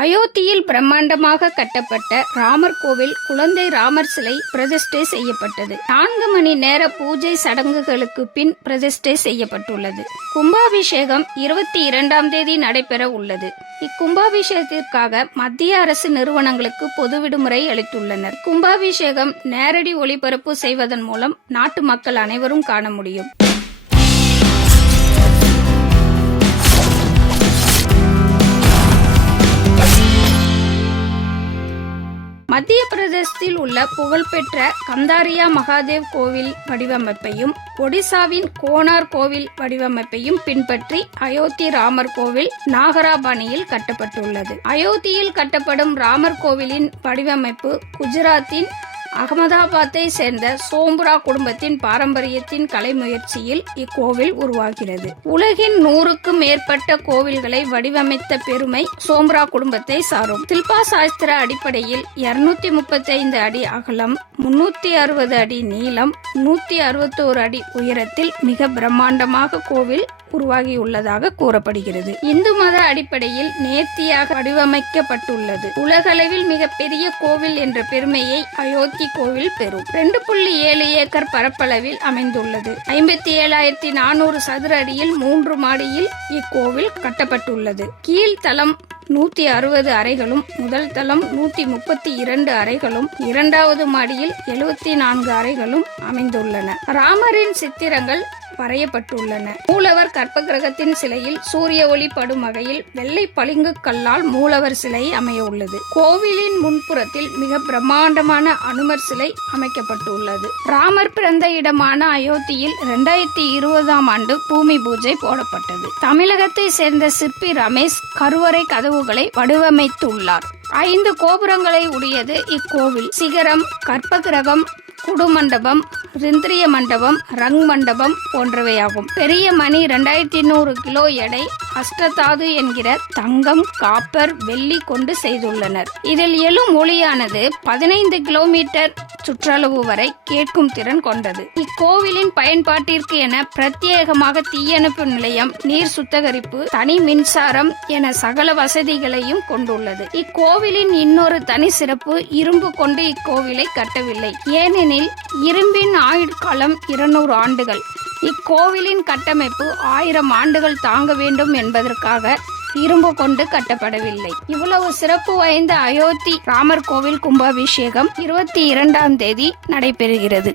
அயோத்தியில் பிரம்மாண்டமாக கட்டப்பட்ட ராமர் கோவில் குழந்தை ராமர் சிலை பிரதிஷ்டை செய்யப்பட்டது. 4 மணி நேர பூஜை சடங்குகளுக்கு பின் பிரதிஷ்டை செய்யப்பட்டுள்ளது. கும்பாபிஷேகம் 22ஆம் தேதி நடைபெற உள்ளது. இக்கும்பாபிஷேகத்திற்காக மத்திய அரசு நிறுவனங்களுக்கு பொது விடுமுறை அளித்துள்ளனர். கும்பாபிஷேகம் நேரடி ஒளிபரப்பு செய்வதன் மூலம் நாட்டு மக்கள் அனைவரும் காண முடியும். மத்திய பிரதேசத்தில் உள்ள புகழ்பெற்ற கந்தாரியா மகாதேவ் கோவில் வடிவமைப்பையும் ஒடிசாவின் கோனார் கோவில் வடிவமைப்பையும் பின்பற்றி அயோத்தி ராமர் கோவில் நாகரா பாணியில் கட்டப்பட்டுள்ளது. அயோத்தியில் கட்டப்படும் ராமர் கோவிலின் வடிவமைப்பு குஜராத்தின் அகமதாபாத்தை சேர்ந்த சோம்ரா குடும்பத்தின் பாரம்பரியத்தின் கலை முயற்சியில் இக்கோவில் உருவாகிறது. உலகின் 100க்கும் மேற்பட்ட கோவில்களை வடிவமைத்த பெருமை சோம்ரா குடும்பத்தை சாரும். சில்பா சாஸ்திர அடிப்படையில் 235 அடி அகலம், 360 அடி நீளம், 161 அடி உயரத்தில் மிக பிரம்மாண்டமாக கோவில் உருவாகியுள்ளதாக கூறப்படுகிறது. இந்து மத அடிப்படையில் நேர்த்தியாக வடிவமைக்கப்பட்டுள்ளது. உலகளவில் மிகப்பெரிய கோவில் என்ற பெருமையை அயோத்தி கோவில் பெறும். 2.7 ஏக்கர் பரப்பளவில் அமைந்துள்ளது. 57,400 சதுர அடியில் 3 மாடியில் இக்கோவில் கட்டப்பட்டுள்ளது. கீழ்த்தளம் 160 அறைகளும், முதல் தளம் 132 அறைகளும், 2வது மாடியில் 74 அறைகளும் அமைந்துள்ளன. ராமரின் சித்திரங்கள் வரையப்பட்டுள்ளன. மூலவர் கற்பகிரகத்தின் சிலையில் சூரிய ஒளி படும் வகையில் வெள்ளை பளிங்கு கல்லால் மூலவர் சிலை அமைய உள்ளது. கோவிலின் முன்புறத்தில் மிக பிரம்மாண்டமான அனுமர் சிலை அமைக்கப்பட்டுள்ளது. ராமர் பிறந்த இடமான அயோத்தியில் 2020ஆம் ஆண்டு பூமி பூஜை போடப்பட்டது. தமிழகத்தை சேர்ந்த சிற்பி ரமேஷ் கருவறை கதவுகளை வடிவமைத்துள்ளார். 5 கோபுரங்களை உடையது இக்கோவில். சிகரம், கற்பகிரகம், குடுமண்டபம், ரிந்திரிய மண்டபம், ரங் மண்டபம் போன்றவையாகும். பெரிய மணி 2100 கிலோ எடை அஷ்டதாது என்கிற தங்கம், காப்பர், வெள்ளி கொண்டு செய்துள்ளனர். இதில் எழும் ஒளியானது 15 கிலோமீட்டர் சுற்றளவு வரை கேட்கும் திறன் கொண்டது. இக்கோவிலின் பயன்பாட்டிற்கு என பிரத்யேகமாக தீயணைப்பு நிலையம், நீர் சுத்திகரிப்பு, தனி மின்சாரம் என சகல வசதிகளையும் கொண்டுள்ளது. இக்கோவிலின் இன்னொரு தனி சிறப்பு இரும்பு கொண்டு இக்கோவிலை கட்டவில்லை. ஏனெனில் இரும்பின் ஆயுட்காலம் 200 ஆண்டுகள். இக்கோவிலின் கட்டமைப்பு 1000 ஆண்டுகள் தாங்க வேண்டும் என்பதற்காக இரும்பு கொண்டு கட்டப்படவில்லை. இவ்வளவு சிறப்பு வாய்ந்த அயோத்தி ராமர் கோவில் கும்பாபிஷேகம் 22ஆம் தேதி நடைபெறுகிறது.